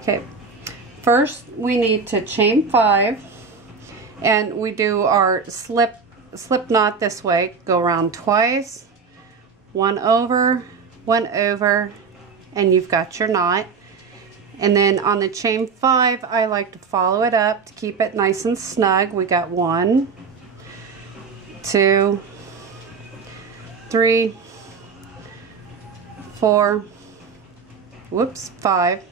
Okay, first we need to chain 5, and we do our slip knot this way. Go around twice, one over, and you've got your knot. And then on the chain 5, I like to follow it up to keep it nice and snug. We got 1, 2, 3, 4, 5.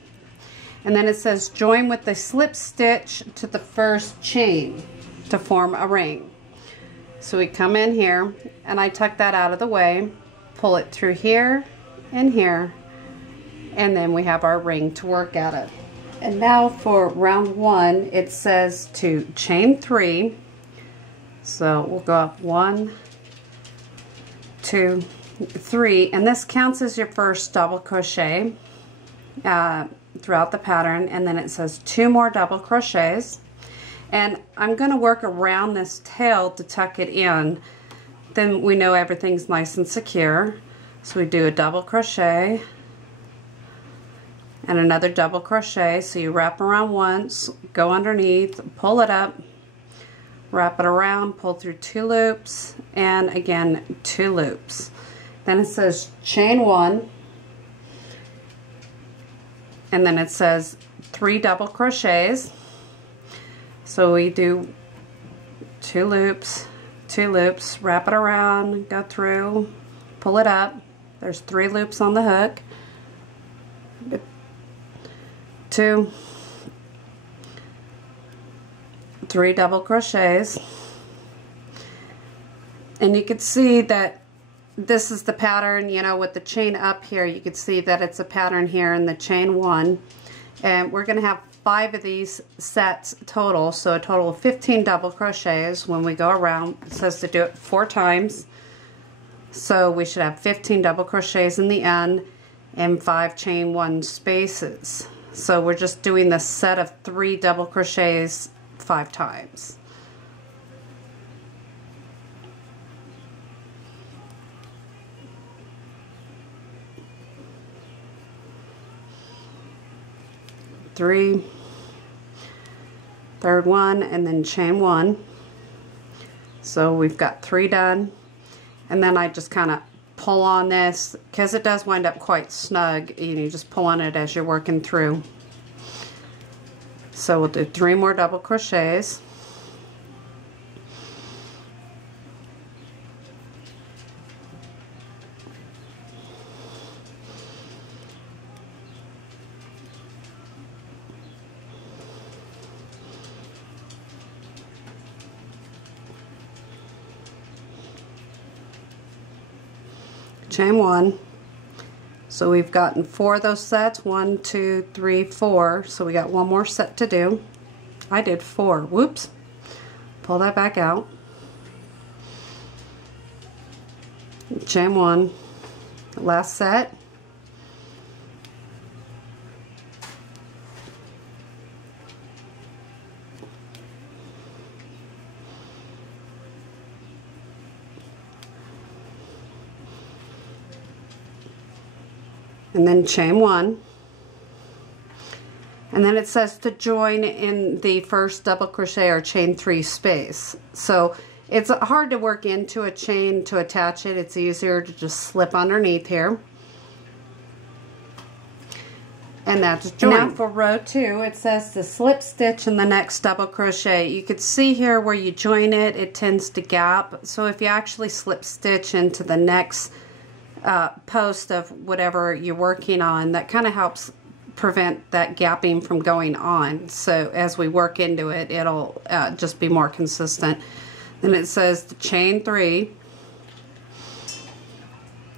And then it says join with the slip stitch to the first chain to form a ring. So we come in here, and I tuck that out of the way, pull it through here and here, and then we have our ring to work at it. And now for round 1, it says to chain 3. So we'll go up 1, 2, 3, and this counts as your first double crochet throughout the pattern. And then it says 2 more double crochets, and I'm going to work around this tail to tuck it in. Then we know everything's nice and secure. So we do a double crochet and another double crochet. So you wrap around once, go underneath, pull it up, wrap it around, pull through 2 loops, and again 2 loops. Then it says chain 1, and then it says 3 double crochets. So we do 2 loops, 2 loops, wrap it around, go through, pull it up. There's 3 loops on the hook. 2, 3 double crochets. And you can see that this is the pattern, you know, with the chain up here. You can see that it's a pattern here in the chain 1. And we're going to have 5 of these sets total, so a total of 15 double crochets when we go around. It says to do it 4 times. So we should have 15 double crochets in the end and 5 chain 1 spaces. So we're just doing the set of 3 double crochets 5 times. Three, third one, and then chain 1. So we've got 3 done, and then I just kind of pull on this because it does wind up quite snug. You just pull on it as you're working through. So we'll do 3 more double crochets. Chain 1. So we've gotten 4 of those sets. 1, 2, 3, 4. So we got 1 more set to do. I did 4. Whoops. Pull that back out. Chain 1. Last set. And then chain 1, and then it says to join in the first double crochet or chain 3 space. So it's hard to work into a chain to attach it. It's easier to just slip underneath here, and that's join. Now for row 2, it says to slip stitch in the next double crochet. You could see here where you join it, it tends to gap. So if you actually slip stitch into the next post of whatever you're working on, that kind of helps prevent that gapping from going on. So as we work into it, it'll just be more consistent. Then it says to chain 3.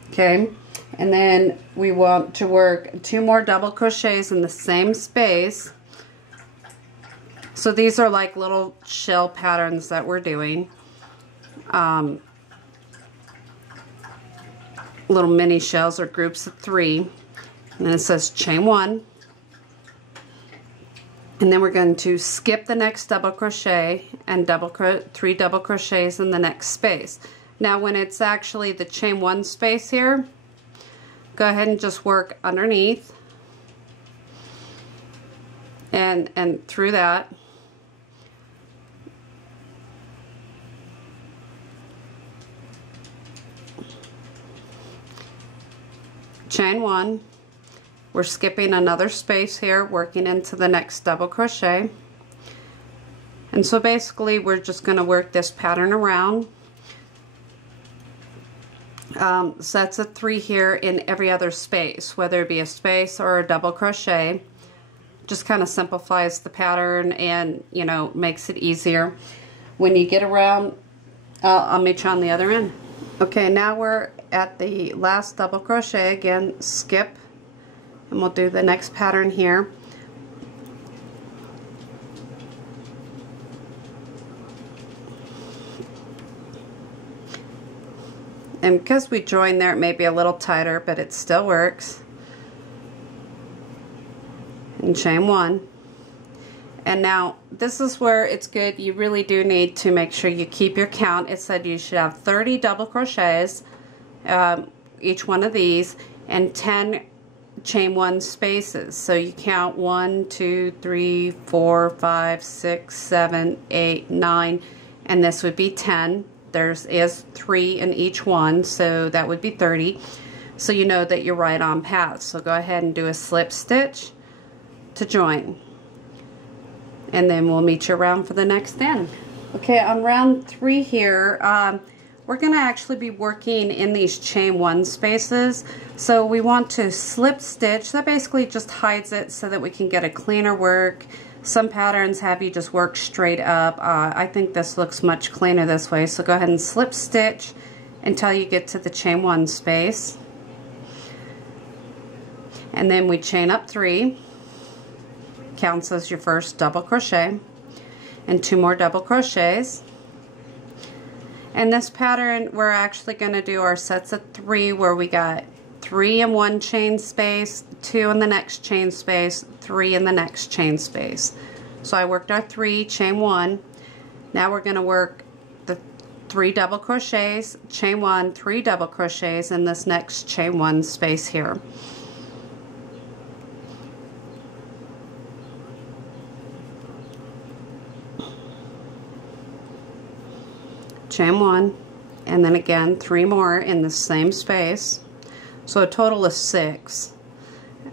Okay, and then we want to work 2 more double crochets in the same space. So these are like little shell patterns that we're doing. Little mini shells or groups of 3, and then it says chain 1, and then we're going to skip the next double crochet and 3 double crochets in the next space. Now when it's actually the chain 1 space here, go ahead and just work underneath, and through that. Chain 1. We're skipping another space here, working into the next double crochet. And so basically we're just going to work this pattern around. Sets of 3 here in every other space, whether it be a space or a double crochet. Just kind of simplifies the pattern and, you know, makes it easier. When you get around, I'll meet you on the other end. Okay, now we're at the last double crochet. Again, skip, and we'll do the next pattern here. And because we joined there, it may be a little tighter, but it still works. And chain 1. And now, this is where it's good. You really do need to make sure you keep your count. It said you should have 30 double crochets, each one of these, and 10 chain 1 spaces. So you count 1, 2, 3, 4, 5, 6, 7, 8, 9, and this would be 10. There's 3 in each one, so that would be 30. So you know that you're right on path. So go ahead and do a slip stitch to join. And then we'll meet you around for the next end. Okay, on round 3 here, we're going to actually be working in these chain 1 spaces. So we want to slip stitch. That basically just hides it so that we can get a cleaner work. Some patterns have you just work straight up. I think this looks much cleaner this way. So go ahead and slip stitch until you get to the chain 1 space. And then we chain up 3. Counts as your first double crochet. And 2 more double crochets. And this pattern, we're actually going to do our sets of 3 where we got 3 in one chain space, 2 in the next chain space, 3 in the next chain space. So I worked our 3, chain 1. Now we're going to work the 3 double crochets, chain 1, 3 double crochets in this next chain 1 space here. Chain 1, and then again 3 more in the same space. So a total of 6.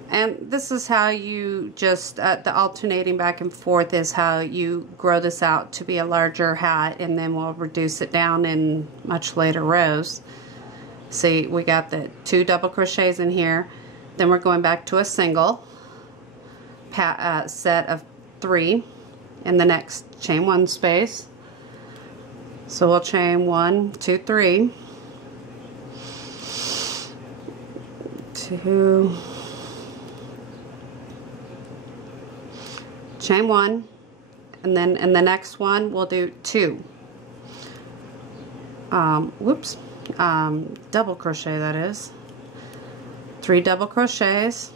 And this is how you just, the alternating back and forth is how you grow this out to be a larger hat, and then we'll reduce it down in much later rows. See, we got the 2 double crochets in here. Then we're going back to a single set of 3 in the next chain 1 space. So we'll chain 1, 2, 3. 2, chain 1, and then in the next one we'll do 2 double crochet, that is 3 double crochets,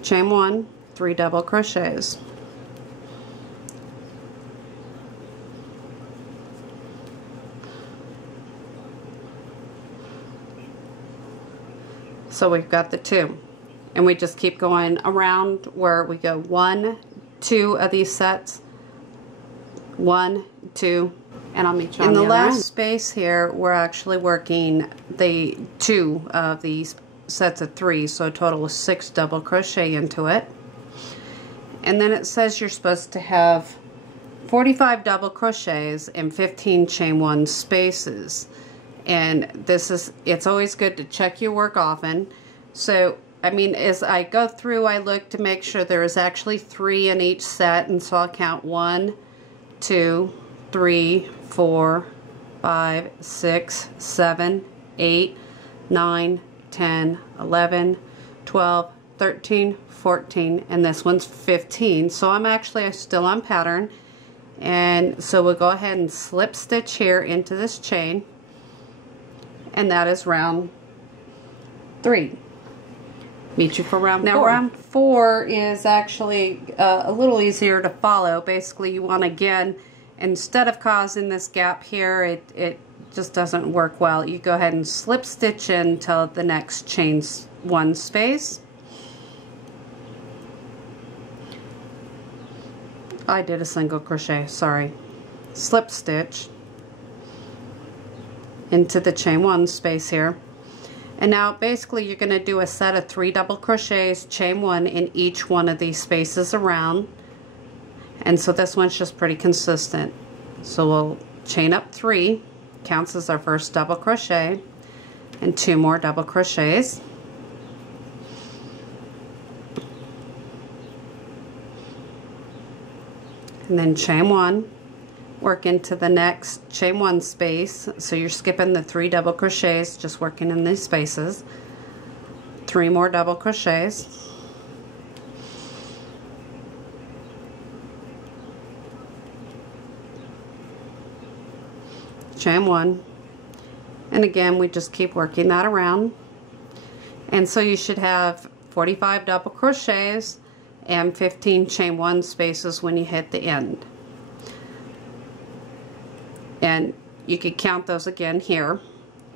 chain 1, 3 double crochets. So we've got the 2, and we just keep going around where we go 1, 2 of these sets, 1, 2, and I'll meet you on the last space here. We're actually working the 2 of these sets of 3, so a total of 6 double crochet into it. And then it says you're supposed to have 45 double crochets and 15 chain 1 spaces. And this is, it's always good to check your work often. So I mean, as I go through, I look to make sure there is actually 3 in each set, and so I'll count 1, 2, 3, 4, 5, 6, 7, 8, 9, 10, 11, 12, 13, 14, and this one's 15. So I'm actually still on pattern. And so we'll go ahead and slip stitch here into this chain. And that is round 3. meet you for round 4. Now round 4 is actually a little easier to follow. Basically you want to, again, instead of causing this gap here, it just doesn't work well. You go ahead and slip stitch into the next chain 1 space. I did a single crochet, sorry. Slip stitch into the chain 1 space here. And now basically you're going to do a set of 3 double crochets, chain 1 in each one of these spaces around. And so this one's just pretty consistent. So we'll chain up 3, counts as our first double crochet, and 2 more double crochets. And then chain 1, work into the next chain 1 space. So you're skipping the 3 double crochets, just working in these spaces. 3 more double crochets. Chain 1. And again, we just keep working that around. And so you should have 45 double crochets and 15 chain 1 spaces when you hit the end. And you could count those again here,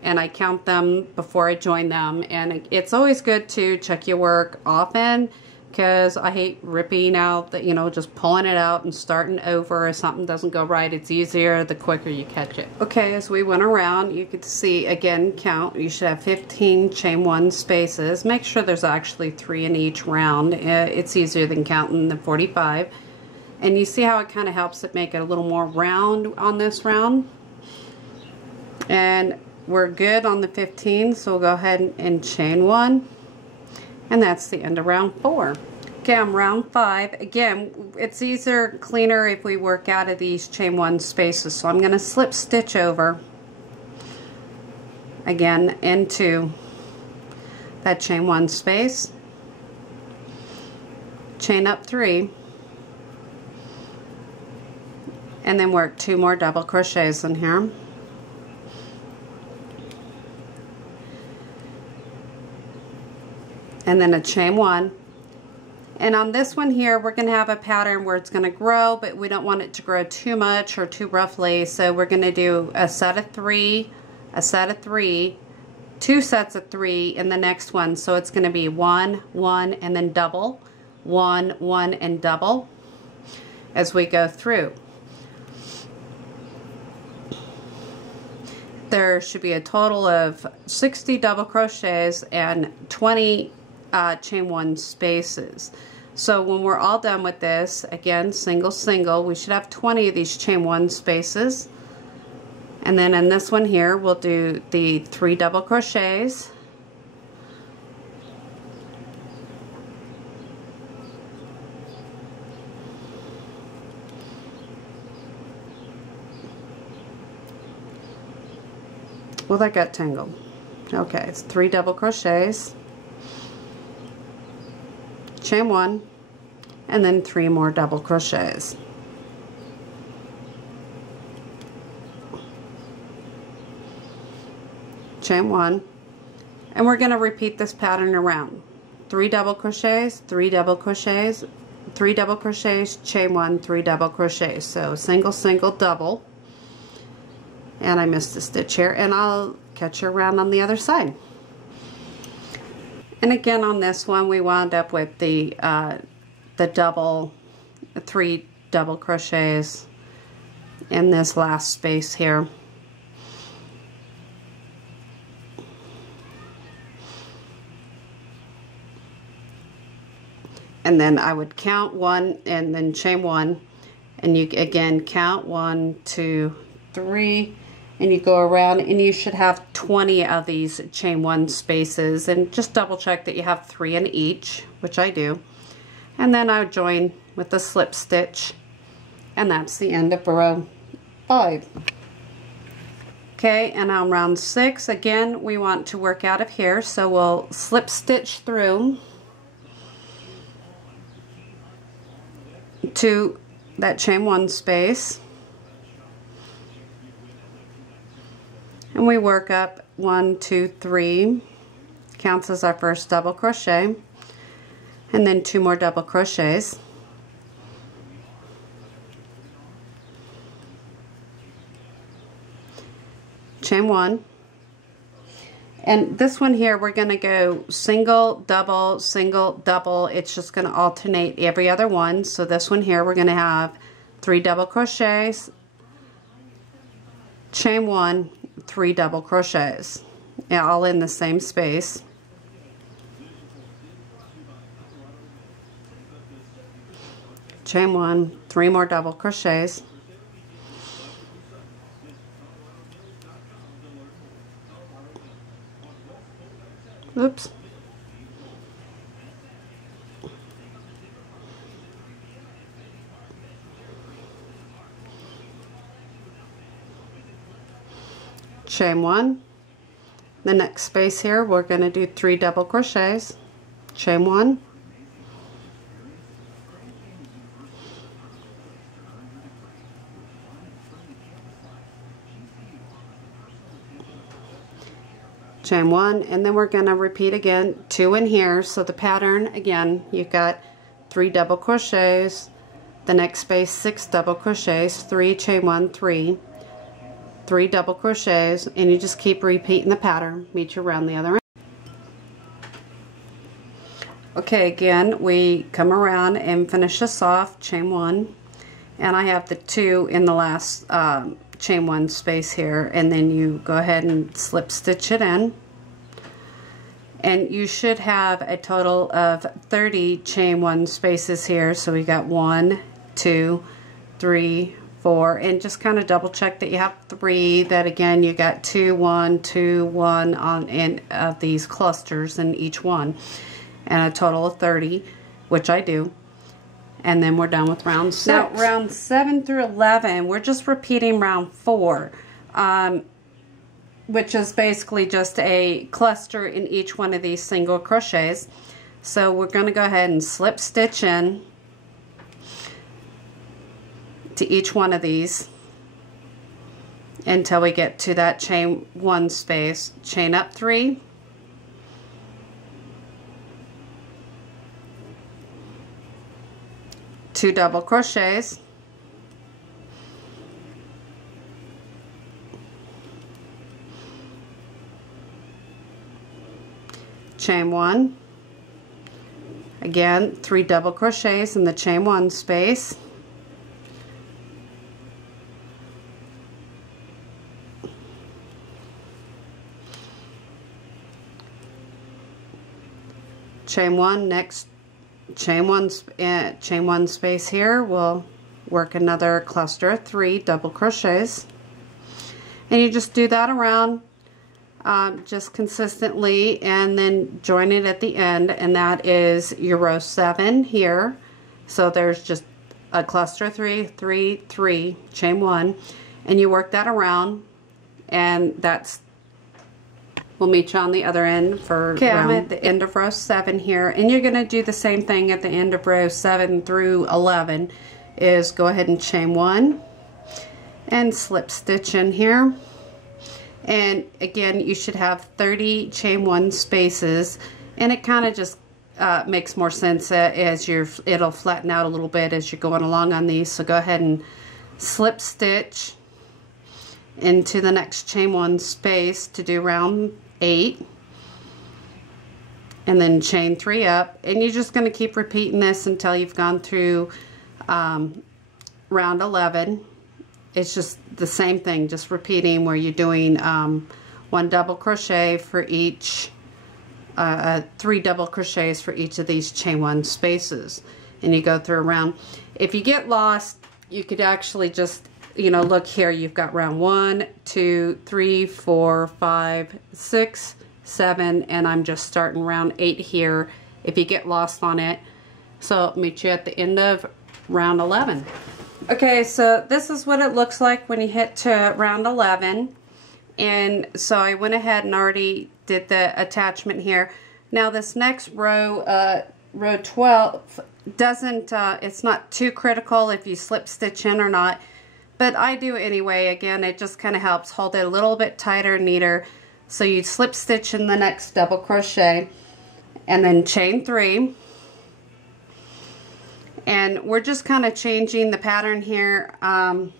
and I count them before I join them. And it's always good to check your work often, because I hate ripping out the, just pulling it out and starting over if something doesn't go right. It's easier the quicker you catch it. Okay, as we went around, you could see again, count, you should have 15 chain 1 spaces. Make sure there's actually 3 in each round. It's easier than counting the 45. And you see how it kind of helps it make it a little more round on this round. And we're good on the 15, so we'll go ahead and chain 1. And that's the end of round 4. Okay, on round 5, again, it's easier, cleaner if we work out of these chain 1 spaces. So I'm going to slip stitch over, again, into that chain 1 space. Chain up 3. And then work 2 more double crochets in here. And then a chain 1. And on this one here, we're going to have a pattern where it's going to grow, but we don't want it to grow too much or too roughly. So we're going to do a set of 3, a set of 3, 2 sets of 3 in the next one. So it's going to be 1, 1, and then double, 1, 1, and double as we go through. There should be a total of 60 double crochets and 20 chain 1 spaces. So when we're all done with this, again, single, single, we should have 20 of these chain 1 spaces. And then in this one here, we'll do the 3 double crochets. Well, that got tangled. Okay, it's 3 double crochets, chain 1, and then 3 more double crochets. Chain 1, and we're going to repeat this pattern around. 3 double crochets, 3 double crochets, 3 double crochets, chain 1, 3 double crochets. So single, single, double. And I missed a stitch here, and I'll catch you around on the other side. And again on this one, we wound up with the 3 double crochets in this last space here. And then I would count 1 and then chain 1, and you again count 1, 2, 3. And you go around, and you should have 20 of these chain 1 spaces, and just double check that you have 3 in each, which I do. And then I would join with the slip stitch, and that's the end of row 5. Okay, and on round 6, again, we want to work out of here, so we'll slip stitch through to that chain 1 space. we work up 1, 2, 3, counts as our first double crochet, and then 2 more double crochets, chain 1, and this one here we're going to go single, double. It's just going to alternate every other one. So this one here we're going to have 3 double crochets, chain 1, 3 double crochets, yeah, all in the same space. Chain 1, 3 more double crochets, oops, chain 1. The next space here we're going to do 3 double crochets, chain 1, chain 1, and then we're going to repeat again 2 in here. So the pattern again, you've got 3 double crochets, the next space 6 double crochets, 3 chain 1, 3 double crochets, and you just keep repeating the pattern. Meet you around the other end. Okay, again we come around and finish this off, chain 1, and I have the 2 in the last chain 1 space here, and then you go ahead and slip stitch it in, and you should have a total of 30 chain 1 spaces here. So we got 1, 2, 3, 4, and just kind of double check that you have 3, that again you got 2, 1, 2, 1 on in of these clusters in each one, and a total of 30, which I do. And then we're done with round 6. Now round 7 through 11, we're just repeating round 4, which is basically just a cluster in each one of these single crochets. So we're going to go ahead and slip stitch in to each one of these until we get to that chain 1 space, chain up 3, two double crochets, chain 1, again 3 double crochets in the chain 1 space, chain 1, next chain 1 space here we'll work another cluster of 3 double crochets, and you just do that around just consistently, and then join it at the end, and that is your row 7 here. So there's just a cluster of 3, 3, 3, chain 1, and you work that around, and that's, we'll meet you on the other end for I'm at the end of row 7 here, and you're going to do the same thing at the end of row 7 through 11, is go ahead and chain 1 and slip stitch in here, and again you should have 30 chain 1 spaces, and it kind of just makes more sense as it'll flatten out a little bit as you're going along on these. So go ahead and slip stitch into the next chain 1 space to do round 8, and then chain 3 up, and you're just going to keep repeating this until you've gone through round 11. It's just the same thing, just repeating, where you're doing 1 double crochet for each 3 double crochets for each of these chain 1 spaces, and you go through a round. If you get lost, you could actually just, you know, look here, you've got round 1, 2, 3, 4, 5, 6, 7, and I'm just starting round 8 here if you get lost on it. So I'll meet you at the end of round 11. Okay, so this is what it looks like when you hit to round 11, and so I went ahead and already did the attachment here. Now this next row, row 12, doesn't, it's not too critical if you slip stitch in or not, but I do anyway. Again, it just kind of helps hold it a little bit tighter and neater. So you slip stitch in the next double crochet, and then chain 3, And we're just kind of changing the pattern here, and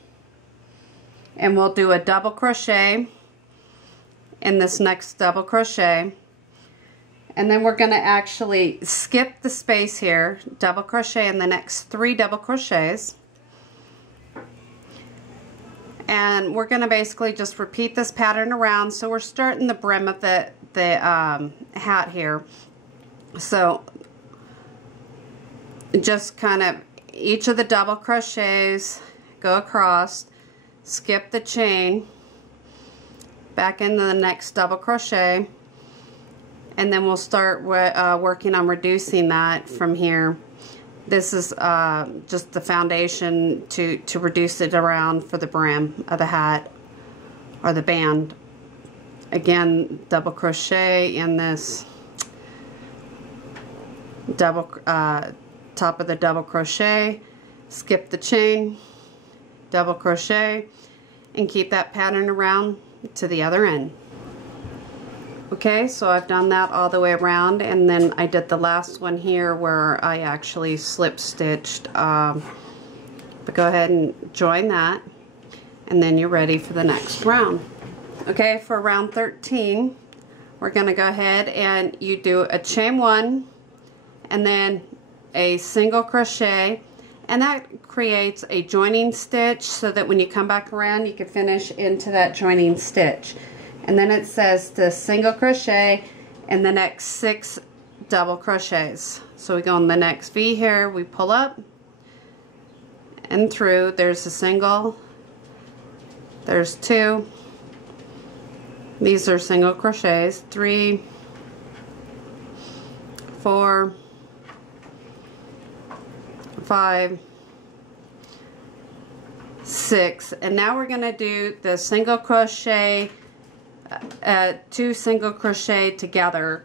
we'll do a double crochet in this next double crochet, and then we're going to actually skip the space here, double crochet in the next 3 double crochets, and we're going to basically just repeat this pattern around. So we're starting the brim of the hat here, so just kind of each of the double crochets, go across, skip the chain, back into the next double crochet, and then we'll start working on reducing that from here. This is just the foundation to reduce it around for the brim of the hat or the band. Again, double crochet in this double top of the double crochet, skip the chain, double crochet, and keep that pattern around to the other end. Okay, so I've done that all the way around, and then I did the last one here where I actually slip stitched, but go ahead and join that, and then you're ready for the next round. Okay, for round 13, we're going to go ahead and you do a chain 1 and then a single crochet, and that creates a joining stitch so that when you come back around you can finish into that joining stitch. And then it says to single crochet in the next 6 double crochets. So we go in the next V here, we pull up and through, there's a single, there's 2, these are single crochets, 3, 4, 5, 6, and now we're going to do the single crochet, 2 single crochet together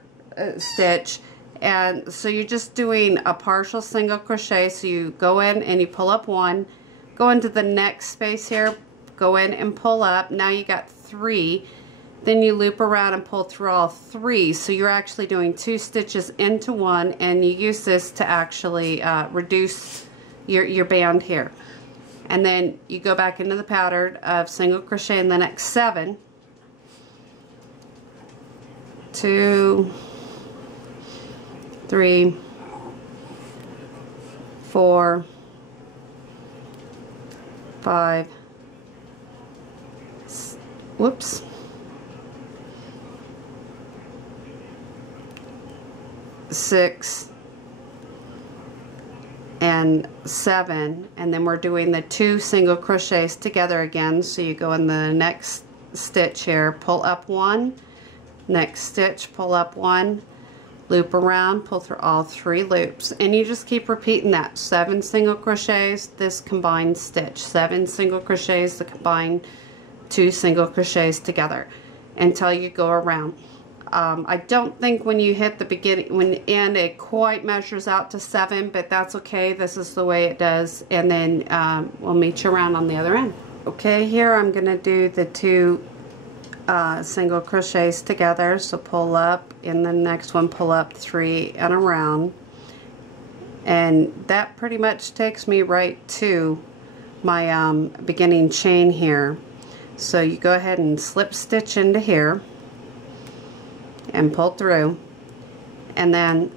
stitch. And so you're just doing a partial single crochet, so you go in and you pull up 1, go into the next space here, go in and pull up, now you got 3, then you loop around and pull through all 3, so you're actually doing 2 stitches into 1, and you use this to actually reduce your band here. And then you go back into the pattern of single crochet in the next 7, 2, 3, 4, 5, whoops, 6, and 7, and then we're doing the 2 single crochets together again. So you go in the next stitch here, pull up 1, next stitch, pull up 1, loop around, pull through all 3 loops, and you just keep repeating that. 7 single crochets, this combined stitch, 7 single crochets, the combined 2 single crochets together until you go around. I don't think when you hit the beginning, when the end, it quite measures out to 7, but that's okay. This is the way it does, and then we'll meet you around on the other end. Okay, here I'm going to do the 2 single crochets together, so pull up, in the next one pull up 3 and around, and that pretty much takes me right to my beginning chain here. So you go ahead and slip stitch into here and pull through, and then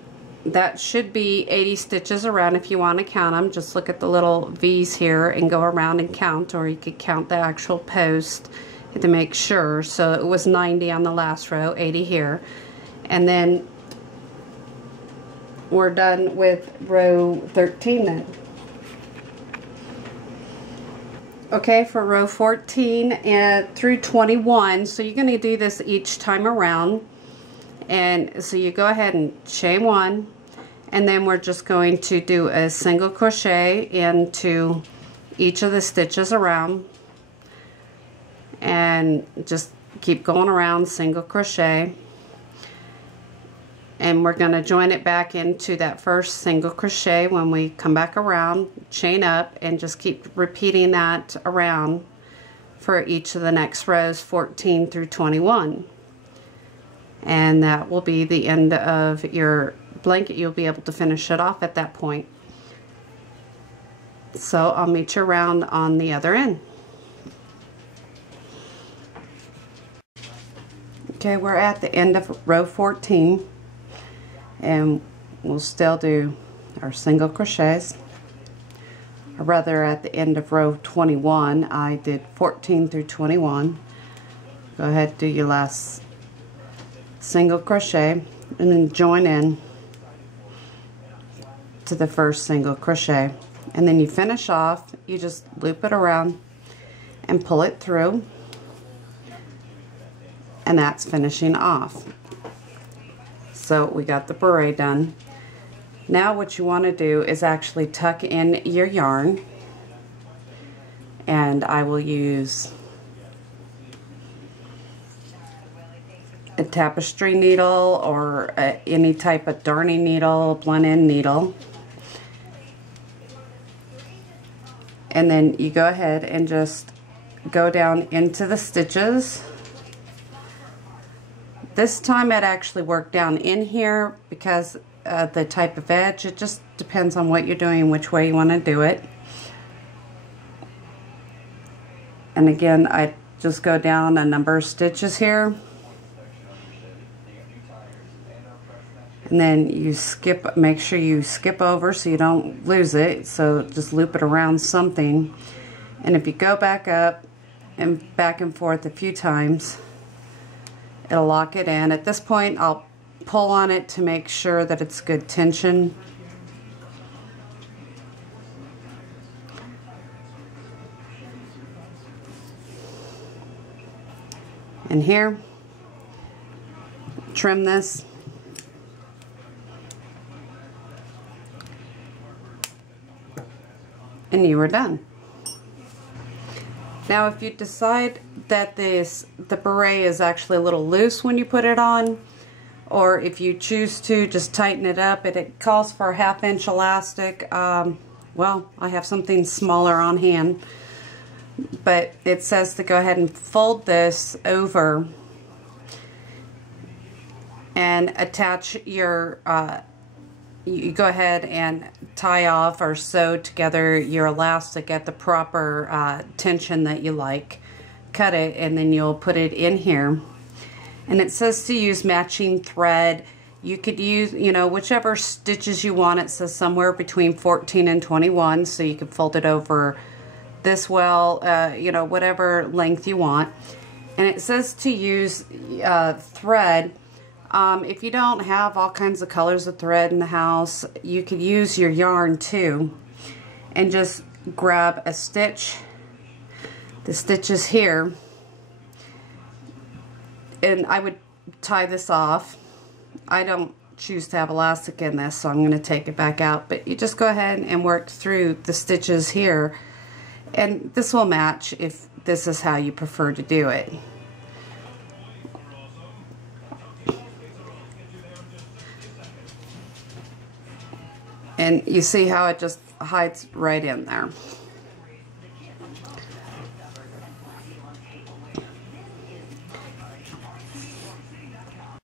that should be 80 stitches around. If you want to count them, just look at the little V's here and go around and count, or you could count the actual post to make sure. So it was 90 on the last row, 80 here, and then we're done with row 13 then. Okay, for row 14 through 21, so you're going to do this each time around. And so you go ahead and chain 1, and then we're just going to do a single crochet into each of the stitches around, and just keep going around, single crochet, and we're going to join it back into that first single crochet when we come back around, chain up, and just keep repeating that around for each of the next rows 14 through 21. And that will be the end of your blanket. You'll be able to finish it off at that point. So I'll meet you around on the other end. Okay, we're at the end of row 14, and we'll still do our single crochets. Or rather, at the end of row 21, I did 14 through 21. Go ahead, do your last single crochet, and then join in to the first single crochet. And then you finish off, you just loop it around and pull it through, and that's finishing off. So we got the beret done. Now what you want to do is actually tuck in your yarn, and I will use a tapestry needle or any type of darning needle, blunt end needle. And then you go ahead and just go down into the stitches. This time it actually worked down in here because the type of edge, it just depends on what you're doing, which way you want to do it. And again, I just go down a number of stitches here. And then you skip, make sure you skip over so you don't lose it. So just loop it around something. And if you go back up and back and forth a few times, it'll lock it in. At this point, I'll pull on it to make sure that it's good tension. And here, trim this. And you are done. Now if you decide that the beret is actually a little loose when you put it on, or if you choose to just tighten it up, it calls for a 1/2 inch elastic. Well, I have something smaller on hand, but it says to go ahead and fold this over and attach your you go ahead and tie off or sew together your elastic at the proper tension that you like. Cut it, and then you'll put it in here. And it says to use matching thread. You could use, you know, whichever stitches you want. It says somewhere between 14 and 21, so you could fold it over this well, you know, whatever length you want. And it says to use thread. If you don't have all kinds of colors of thread in the house, you could use your yarn too, and just grab a stitch. The stitches here, and I would tie this off. I don't choose to have elastic in this, so I'm going to take it back out, but you just go ahead and work through the stitches here, and this will match if this is how you prefer to do it. And you see how it just hides right in there.